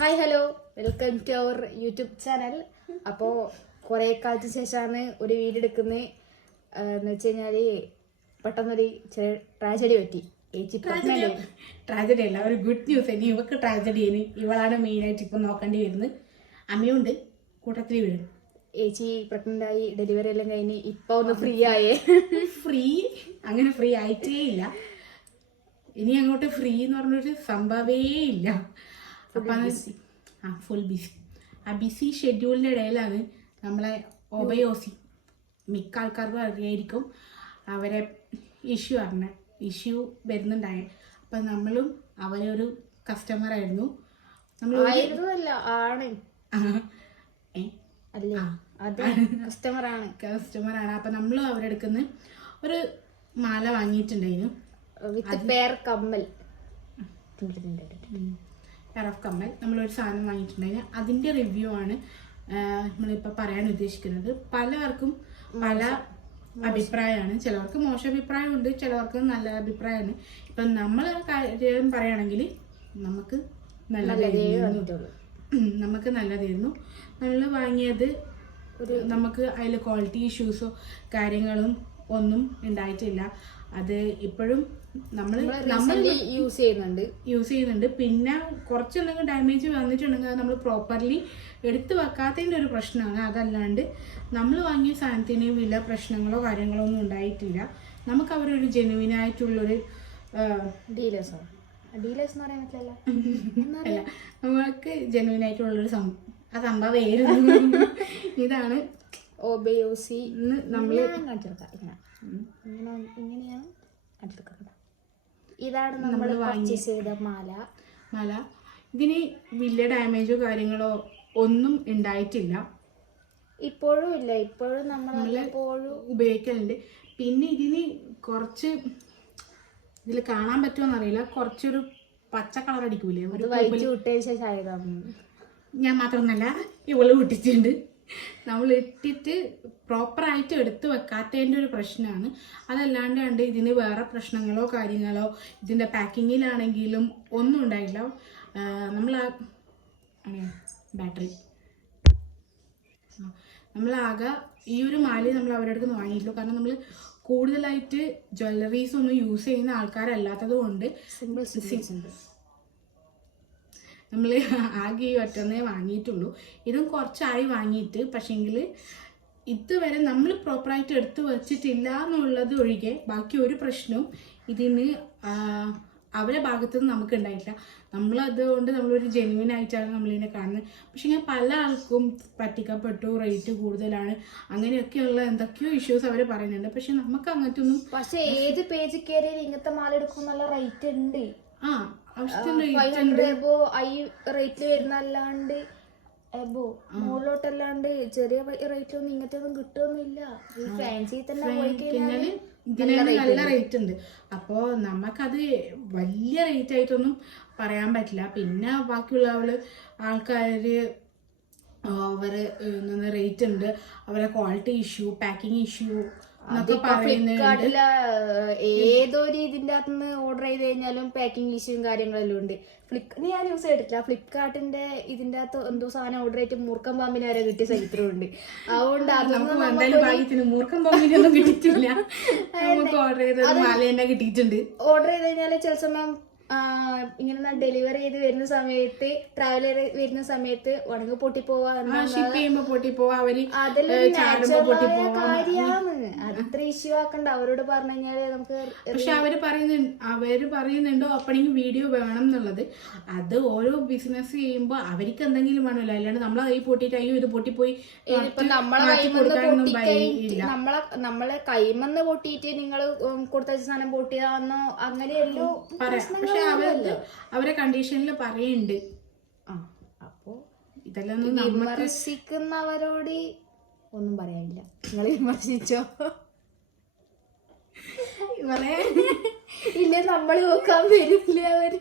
Hi hello. Welcome to our YouTube channel. അപ്പോൾ കുറേ കാലത്തിന് ശേഷമാണ് ഒരു വീഡിയോ എടുക്കുന്നത് എന്ന് വെച്ച് കഴിഞ്ഞാൽ പെട്ടെന്നൊരു ചെറിയ ട്രാജഡി പറ്റി. ട്രാജഡി അല്ല ഒരു ഗുഡ് ന്യൂസ് ഇനി ഇവക്ക് ട്രാജഡി ഇനി ഇവളാണ് മെയിനായിട്ട് ഇപ്പം നോക്കേണ്ടി വരുന്നത് അമ്മയുണ്ട് കൂട്ടത്തിൽ വീഴും ചേച്ചി പ്രഗ്നന്റ് ആയി ഡെലിവറി എല്ലാം കഴിഞ്ഞ് ഇപ്പൊ ഒന്ന് ഫ്രീ ആയേ. ഫ്രീ അങ്ങനെ ഫ്രീ ആയിട്ടേ ഇല്ല. ഇനി അങ്ങോട്ട് ഫ്രീ എന്ന് പറഞ്ഞൊരു സംഭവേ ഇല്ല. അപ്പം ആ ഫുൾ ബിസി ആ ബിസി ഷെഡ്യൂളിന്റെ ഇടയിലാണ് നമ്മളെ ഒബയോസി മിക്ക ആൾക്കാർക്കും അറിയായിരിക്കും അവരെ ഇഷ്യൂ അറിഞ്ഞ ഇഷ്യൂ വരുന്നുണ്ടായ. അപ്പം നമ്മളും അവരൊരു കസ്റ്റമർ ആയിരുന്നു. നമ്മൾ ആണ്. അല്ലേ? അതെ കസ്റ്റമർ ആണ്. കസ്റ്റമറാണ് അപ്പം നമ്മളും അവരെടുക്കുന്ന ഒരു മാല വാങ്ങിയിട്ടുണ്ടായിരുന്നു. വിത്ത് പേർ കമ്മൽ. പെയർ ഓഫ് കമ്മൽ നമ്മളൊരു സാധനം വാങ്ങിയിട്ടുണ്ടെങ്കിൽ അതിന്റെ റിവ്യൂ ആണ് നമ്മളിപ്പോൾ പറയാൻ ഉദ്ദേശിക്കുന്നത്. പലർക്കും പല അഭിപ്രായമാണ്. ചിലവർക്ക് മോശം അഭിപ്രായമുണ്ട് ചിലവർക്ക് നല്ല അഭിപ്രായമാണ്. ഇപ്പം നമ്മൾ കാര്യം പറയുകയാണെങ്കിൽ നമുക്ക് നല്ലതായിരുന്നു നമുക്ക് നല്ലതായിരുന്നു. നമ്മൾ വാങ്ങിയത് ഒരു നമുക്ക് അതിൽ ക്വാളിറ്റി ഇഷ്യൂസോ കാര്യങ്ങളും ഒന്നും ഉണ്ടായിട്ടില്ല. അത് ഇപ്പോഴും നമ്മൾ നമ്മൾ യൂസ് ചെയ്യുന്നുണ്ട്. യൂസ് ചെയ്യുന്നുണ്ട്. പിന്നെ കുറച്ച് എന്തെങ്കിലും ഡാമേജ് വന്നിട്ടുണ്ടെങ്കിൽ അത് നമ്മൾ പ്രോപ്പർലി എടുത്തു വെക്കാത്തതിന്റെ ഒരു പ്രശ്നമാണ്. അതല്ലാണ്ട് നമ്മൾ വാങ്ങിയ സാധനത്തിന് വില പ്രശ്നങ്ങളോ കാര്യങ്ങളോ ഒന്നും ഉണ്ടായിട്ടില്ല. നമുക്ക് അവരൊരു ജെനുവിൻ ആയിട്ടുള്ളൊരു ഡീലേഴ്സാണ് ഡീലേഴ്സോ ഡീലേഴ്സ് എന്ന് പറയാൻ പറ്റില്ല. അല്ല നമുക്ക് ജെനുവിൻ ആയിട്ടുള്ളൊരു സംഭവം ആ സംഭവം ഇതാണ് ഒബയോസി ഇന്ന് നമ്മൾ ഞാൻ കാണിച്ചെടുക്കാം ഇങ്ങനെ. ഇങ്ങനെ ഇങ്ങനെയാണ് കാണിച്ചെടുക്കുന്നത്. ഇതാണ് നമ്മൾ പർച്ചേസ് ചെയ്ത മാല. മാല. ഇതിന് വലിയ ഡാമേജോ കാര്യങ്ങളോ ഒന്നും ഉണ്ടായിട്ടില്ല. ഇപ്പോഴും ഇല്ല. ഇപ്പോഴും നമ്മൾ എപ്പോഴും ഉപയോഗിക്കലുണ്ട്. പിന്നെ ഇതിന് കുറച്ച് ഇതിൽ കാണാൻ പറ്റുമോ അറിയില്ല കുറച്ചൊരു പച്ച കളർ അടിക്കൂലേ ഞാൻ മാത്രമൊന്നല്ല ഇവൾ പൊട്ടിച്ചിട്ടുണ്ട് നമ്മൾ ഇട്ടിട്ട് പ്രോപ്പറായിട്ട് എടുത്തു വെക്കാത്തതിന്റെ ഒരു പ്രശ്നമാണ്. അതല്ലാണ്ട് കണ്ട് ഇതിന് വേറെ പ്രശ്നങ്ങളോ കാര്യങ്ങളോ ഇതിന്റെ പാക്കിങ്ങിലാണെങ്കിലും ഒന്നും ഉണ്ടായില്ല. നമ്മൾ ബാറ്ററി. നമ്മളാകെ ഈ ഒരു മാല നമ്മൾ അവരുടെ അടുത്ത് വാങ്ങിയിട്ടുള്ളൂ. കാരണം നമ്മൾ കൂടുതലായിട്ട് ജ്വല്ലറീസ് ഒന്നും യൂസ് ചെയ്യുന്ന ആൾക്കാരല്ലാത്തത് കൊണ്ട് സിമ്പിൾ നമ്മൾ ആകെ ഈ ഒറ്റന്നേ വാങ്ങിയിട്ടുള്ളൂ. ഇതും കുറച്ചായി വാങ്ങിയിട്ട് പക്ഷേങ്കിൽ ഇതുവരെ നമ്മൾ പ്രോപ്പറായിട്ട് എടുത്ത് വച്ചിട്ടില്ല എന്നുള്ളത് ഒഴികെ ബാക്കി ഒരു പ്രശ്നവും ഇതിന് അവരെ ഭാഗത്തു നിന്ന് നമുക്ക് ഉണ്ടായിട്ടില്ല. നമ്മൾ അതുകൊണ്ട് നമ്മളൊരു ജെന്യൂൻ ആയിട്ടാണ് നമ്മളിതിനെ കാണുന്നത്. പക്ഷെ ഇങ്ങനെ പല ആൾക്കും പറ്റിക്കപ്പെട്ടു റേറ്റ് കൂടുതലാണ് അങ്ങനെയൊക്കെയുള്ള എന്തൊക്കെയോ ഇഷ്യൂസ് അവർ പറയുന്നുണ്ട്. പക്ഷെ നമുക്ക് അങ്ങനത്തെ ഒന്നും പക്ഷെ ഏത് പേജ് കയറിയാൽ ഇങ്ങനത്തെ മാല എടുക്കും നല്ല റേറ്റ് ഉണ്ട്. ആ ഫൈവ് റേറ്റ് ഹൺഡ്രഡ് എബോ ഈ റേറ്റിൽ വരുന്ന അല്ലാണ്ട് എബോ മുകളിലോട്ടല്ലാണ്ട് ചെറിയ റേറ്റിലൊന്നും ഇങ്ങനത്തെ ഒന്നും കിട്ടുമൊന്നുമില്ല ഈ ഫാൻസി തന്നെ പോയി കഴിഞ്ഞാൽ ഇതിന് നല്ല റേറ്റ് ഉണ്ട്. അപ്പോൾ നമുക്കത് വലിയ റേറ്റ് ആയിട്ടൊന്നും പറയാൻ പറ്റില്ല. പിന്നെ ബാക്കിയുള്ള അവൾ ആൾക്കാർ അവർ റേറ്റ് ഉണ്ട്. അവരെ ക്വാളിറ്റി ഇഷ്യൂ പാക്കിംഗ് ഇഷ്യൂ ഫ്ലിപ്കാർട്ടിൽ ഏതൊരു ഇതിന്റെ അകത്തുനിന്ന് ഓർഡർ ചെയ്ത് കഴിഞ്ഞാലും പാക്കിംഗ് ഇഷ്യൂവും കാര്യങ്ങളെല്ലാം ഉണ്ട്. ഫ്ലിപ്പ് ഞാൻ യൂസ് ചെയ്തിട്ടില്ല ഫ്ലിപ്കാർട്ടിന്റെ ഇതിന്റെ അകത്ത് എന്തോ സാധനം ഓർഡർ ചെയ്തിട്ട് മൂർക്കം പാമ്പിനെ വരെ കിട്ടിയ ചരിത്രമുണ്ട് അതുകൊണ്ട് ഓർഡർ ചെയ്ത് കഴിഞ്ഞാൽ ചില സമയം ഇങ്ങനെ ഡെലിവറി ചെയ്ത് വരുന്ന സമയത്ത് ട്രാവൽ ചെയ്ത് വരുന്ന സമയത്ത് ഉണങ്ങ് പൊട്ടിപ്പോവാ ഷിപ്പ് ചെയ്യുമ്പോ പൊട്ടി അവർ കാര്യമാണ് ഇഷ്യൂ ആക്കണ്ട. അവരോട് പറഞ്ഞു കഴിഞ്ഞാൽ നമുക്ക് പക്ഷെ അവർ പറയുന്നുണ്ട് അവർ പറയുന്നുണ്ട്? ഓപ്പണിംഗ് വീഡിയോ വേണം എന്നുള്ളത്. അത് ഓരോ ബിസിനസ് ചെയ്യുമ്പോ അവർക്ക് എന്തെങ്കിലും വേണമല്ലോ. അല്ലാണ്ട് നമ്മളെ കൈ പൊട്ടിട്ട് അയ്യോ ഇത് പൊട്ടിപ്പോയി നമ്മളെ നമ്മളെ കൈമന്ന് പൊട്ടിയിട്ട് നിങ്ങൾ കൊടുത്ത സാധനം പൊട്ടിയതാന്നോ അങ്ങനെയല്ലോ പറയാം. അവർ അവരെ കണ്ടീഷനിൽ പറയുന്നുണ്ട് അപ്പോ ഇതെല്ലാം വിമർശിക്കുന്നവരോട് ഒന്നും പറയാനില്ല. നിങ്ങൾ വിമർശിച്ചോ? ഇവരെ ഇല്ല നമ്മൾ നോക്കാൻ വരില്ല അവർ.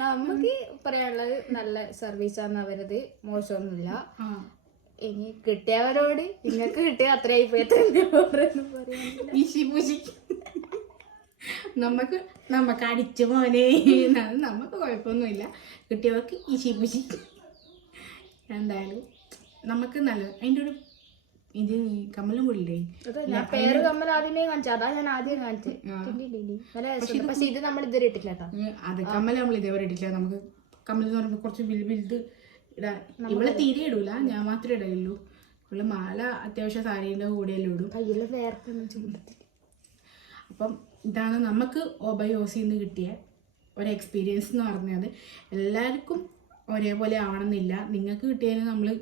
നമുക്ക് പറയാനുള്ളത് നല്ല സർവീസ് ആണ് അവരത്. മോശമൊന്നുമില്ല. ഇനി കിട്ടിയവരോട് നിങ്ങൾക്ക് കിട്ടിയ അത്രയായി പോയി പറയാനില്ല നമുക്ക് നമുക്ക് അടിച്ചു മോനെ. എന്നാണ് നമുക്ക് കുഴപ്പമൊന്നുമില്ല. കുട്ടികൾക്ക് ഈ പിശി. എന്തായാലും നമുക്ക് നല്ല അതിന്റെ ഒരു ഇത് കമ്മലും കൂടില്ലേ? പേര് കമ്മൽ ആദ്യമേ കാണിച്ചു. അതാ ഞാൻ ആദ്യം കാണിച്ചത് പക്ഷെ ഇത് നമ്മൾ ഇതുവരെ ഇട്ടില്ല അതെ കമ്മൽ നമ്മൾ ഇതേവരെ ഇട്ടില്ല നമുക്ക് കമ്മൽ എന്ന് പറയുമ്പോൾ കുറച്ച് വലുത് വലുത് ഇടാൻ ഇവളെ തീരെ ഇടൂല. ഞാൻ മാത്രമേ ഇടയുള്ളൂ ഇവൾ മാല അത്യാവശ്യം സാരീന്റെ കൂടെയല്ലേ ഇടും. കയ്യിൽ വേർക്കുന്നു ചൂടത്തിൽ അപ്പം ഇതാണ് നമുക്ക് ഒബയോസിൽ നിന്ന് കിട്ടിയ ഒരു എക്സ്പീരിയൻസ് എന്ന് പറഞ്ഞത്. എല്ലാവർക്കും ഒരേപോലെ ആവണമെന്നില്ല. നിങ്ങൾക്ക് കിട്ടിയതിന് നമ്മൾ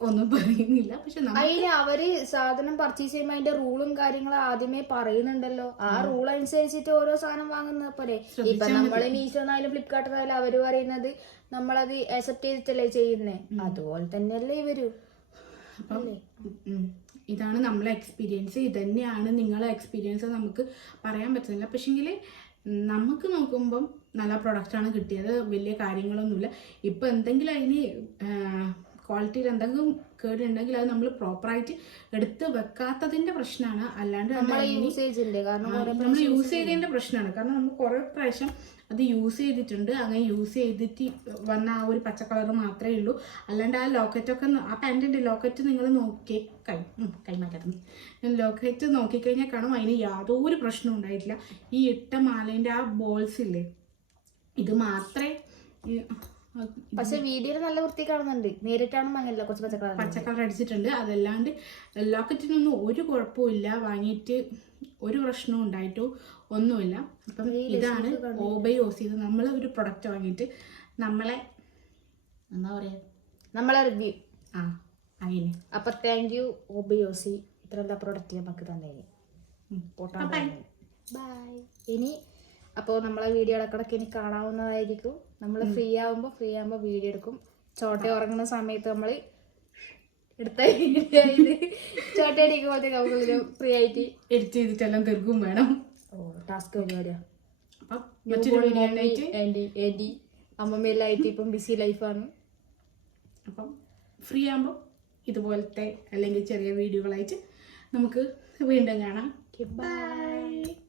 ഒന്നും പറയുന്നില്ല. പക്ഷെ അതിന് അവർ സാധനം പർച്ചേസ് ചെയ്യുമ്പോൾ അതിന്റെ റൂളും കാര്യങ്ങളും ആദ്യമേ പറയുന്നുണ്ടല്ലോ. ആ റൂൾ അനുസരിച്ചിട്ട് ഓരോ സാധനം വാങ്ങുന്ന പോലെ ഇപ്പൊ നമ്മൾ മീഷോന്നായാലും ഫ്ലിപ്കാർട്ടിനായാലും അവർ പറയുന്നത് നമ്മളത് അക്സെപ്റ്റ് ചെയ്തിട്ടല്ലേ ചെയ്യുന്നേ. അതുപോലെ തന്നെയല്ലേ ഇവർ. അപ്പം. ഇതാണ് നമ്മളെ എക്സ്പീരിയൻസ് ഇതന്നെയാണ് തന്നെയാണ് നിങ്ങളെ എക്സ്പീരിയൻസ് നമുക്ക് പറയാൻ പറ്റുന്നില്ല. പക്ഷേങ്കിൽ നമുക്ക് നോക്കുമ്പം നല്ല പ്രൊഡക്റ്റാണ് കിട്ടിയത്. വലിയ കാര്യങ്ങളൊന്നുമില്ല. ഇപ്പം എന്തെങ്കിലും അതിന് ക്വാളിറ്റിയിൽ എന്തെങ്കിലും കേടുണ്ടെങ്കിൽ അത് നമ്മൾ പ്രോപ്പറായിട്ട് എടുത്ത് വെക്കാത്തതിന്റെ പ്രശ്നമാണ്. അല്ലാണ്ട് നമ്മൾ യൂസ് ചെയ്തതിന്റെ പ്രശ്നമാണ്. കാരണം നമ്മൾ കുറേ പ്രാവശ്യം അത് യൂസ് ചെയ്തിട്ടുണ്ട്. അങ്ങനെ യൂസ് ചെയ്തിട്ട് വന്ന ആ ഒരു പച്ച കളർ മാത്രമേ ഉള്ളൂ. അല്ലാണ്ട് ആ ലോക്കറ്റൊക്കെ ആ പാന്റിന്റെ ലോക്കറ്റ് നിങ്ങൾ നോക്കി കൈ കൈമാറ്റം ലോക്കറ്റ് നോക്കിക്കഴിഞ്ഞാൽ കാണും അതിന് യാതൊരു പ്രശ്നവും ഉണ്ടായിട്ടില്ല. ഈ ഇട്ട മാലേന്റെ ആ ബോൾസ് ഇല്ലേ ഇത് മാത്രമേ പക്ഷെ വീഡിയോയിൽ നല്ല വൃത്തി കാണുന്നുണ്ട്. നേരിട്ടാണ് അങ്ങനെയല്ല കുറച്ച് പച്ചക്കളർ പച്ച കളർ അടിച്ചിട്ടുണ്ട്. അതല്ലാണ്ട് ലോക്കറ്റിനൊന്നും ഒരു കുഴപ്പമില്ല വാങ്ങിയിട്ട് ഒരു പ്രശ്നവും ഉണ്ടായിട്ടോ ഒന്നുമില്ല. അപ്പം ഇതാണ് ഓബൈ ഓസി ഇത് നമ്മൾ ഒരു പ്രൊഡക്റ്റ് വാങ്ങിയിട്ട് നമ്മളെ എന്താ പറയുക നമ്മളെ റിവ്യൂ ആ അങ്ങനെ. അപ്പൊ താങ്ക് യു ഓബൈ ഓസി ഇത്ര നല്ല പ്രൊഡക്റ്റ് നമുക്ക് തന്നെ ബൈ ഇനി അപ്പോൾ നമ്മളെ വീഡിയോ ഇടക്കിടക്ക് ഇനി കാണാവുന്നതായിരിക്കും. നമ്മൾ ഫ്രീ ആവുമ്പോൾ ഫ്രീ ആവുമ്പോൾ വീഡിയോ എടുക്കും. ചോട്ട. ഉറങ്ങുന്ന സമയത്ത് നമ്മൾ എടുത്ത ഫ്രീ ആയിട്ട് എഡിറ്റ് ചെയ്തിട്ടെല്ലാം തീർക്കും വേണം. ഓ ടാസ്ക് പരിപാടിയാ. അപ്പം മറ്റൊരു വീഡിയോ അമ്മമ്മയെല്ലായിട്ട് ഇപ്പം ബിസി ലൈഫാണ് അപ്പം ഫ്രീ ആകുമ്പോൾ ഇതുപോലത്തെ അല്ലെങ്കിൽ ചെറിയ വീഡിയോകളായിട്ട് നമുക്ക് വീണ്ടും കാണാം. ബൈ